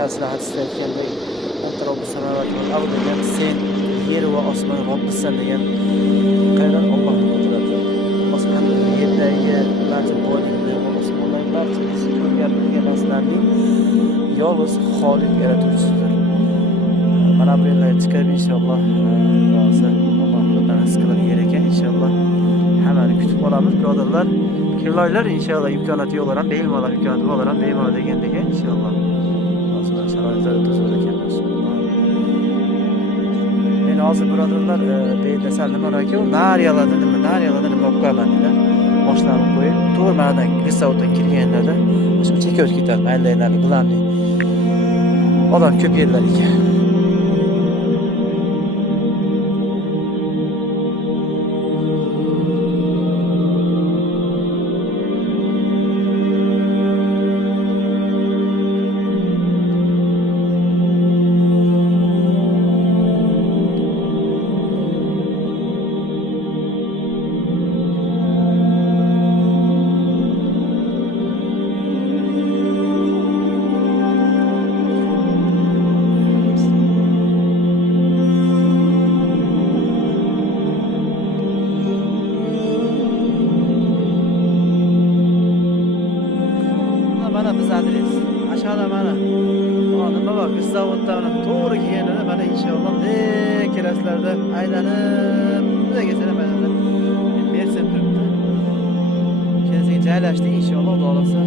ta'sir hadisda aytgandek degan sen yer va osmon Robbisan degan qaydan Allohning qudrati. Osmonda yerdagi barcha boyliklar va osmonlar barcha ko'rgan bilgan narsalarning yolg'iz Xoliq yaratuvchisidir. Mana bu yerlarga chiqib inshaalloh rozi Alloh xudodan rizq qilib yer ekan inshaalloh hammani kutib qolamiz birodarlar. Kimlarlar inshaalloh imkoniyati yo'qlar ham bemalol imkoniyati borlar ham bemalol degandek inshaalloh. Hozir sharoitlar tuzar ekan. Men hozir birodarlar deylasam nima aka u nariyalada nima olib qo'yaman deylar. Boshlarni qo'yib to'g'ri manadan Grisavtdan kirganlarda o'sha chekka o'tib ketadi maylarlar bilan. Odam ko'p yerlar ekan. Mana biz adres. Aşağıda mana. Nima bor? Biz zavodda mana to'g'ri kelganida mana inshaalloh kelaslarda aylanib bunday kelsa mana Mercedes turibdi. Kelasiga joylashdik inshaalloh xudo xolasa.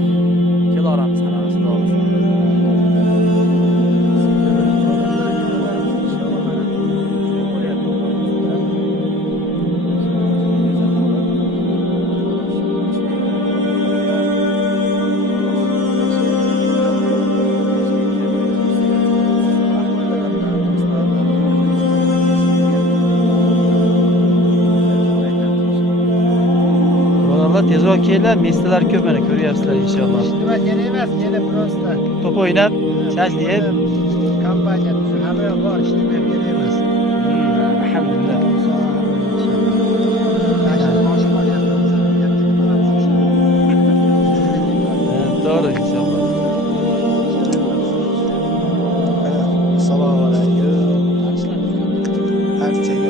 Kelaveramiz hammasi xudo xolasa. Tezroq kelinglar, meslar ko'p mana ko'ryapsizlar inshaalloh. Nima kerak emas, kelib prosta. Top o'ynab, chach yeb, kompaniya hamma bor, nima kerak emas. Alhamdulillah. To'g'ri inshaalloh. Assalomu alaykum. Qancha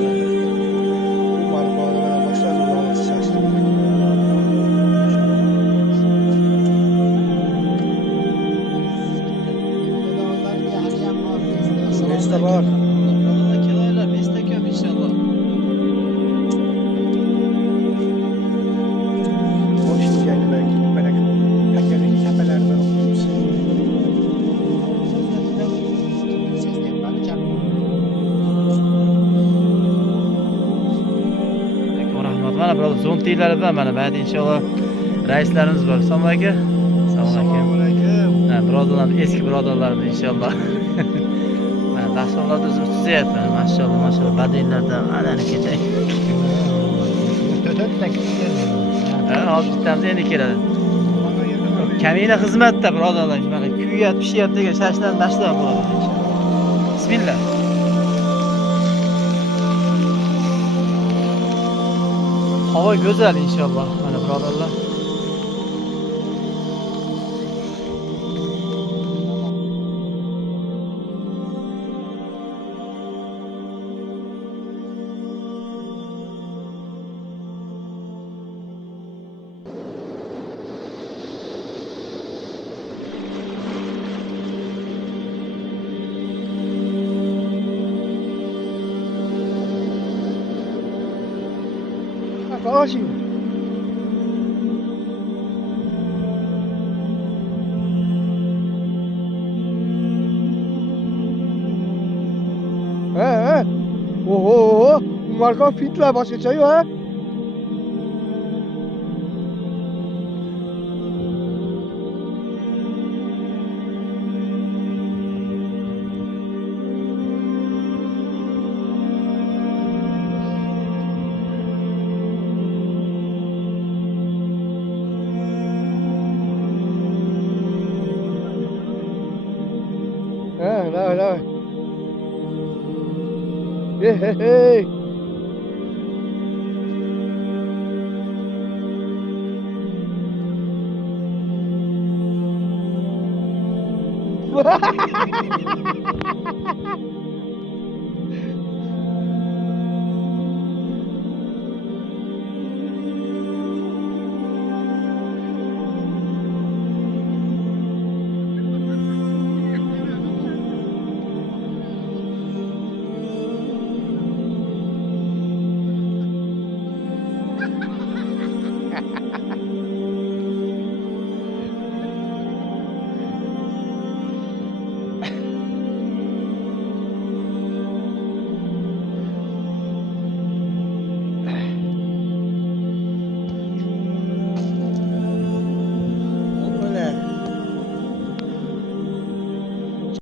var. Kelaylar, besta ko'p inshaalloh. Boş gelmek, böyle tekerlek tepelerden okuyoruz. Rahmat. Mana biroz zo'mtiklar bilan mana ba'di inshaalloh raislarimiz bor. Assalomu alaykum. Assalomu alaykum. Ha, birodarlar, eski birodarlarimiz inshaalloh. Dasturlarda o'zim tuzyapman. Mashallah, badinlardan anani ketay. Hozir bittamiz endi keladi. Kamina xizmatda birodarlar, mana kuyyapti, pishyapti degan shashlarni tashlab bo'ladi inshaalloh. Bismillah. Havo go'zal inshaalloh, mana birodarlar. Ótimo. Oho, marka fitler başka çay yok ha? Rồi. Hey.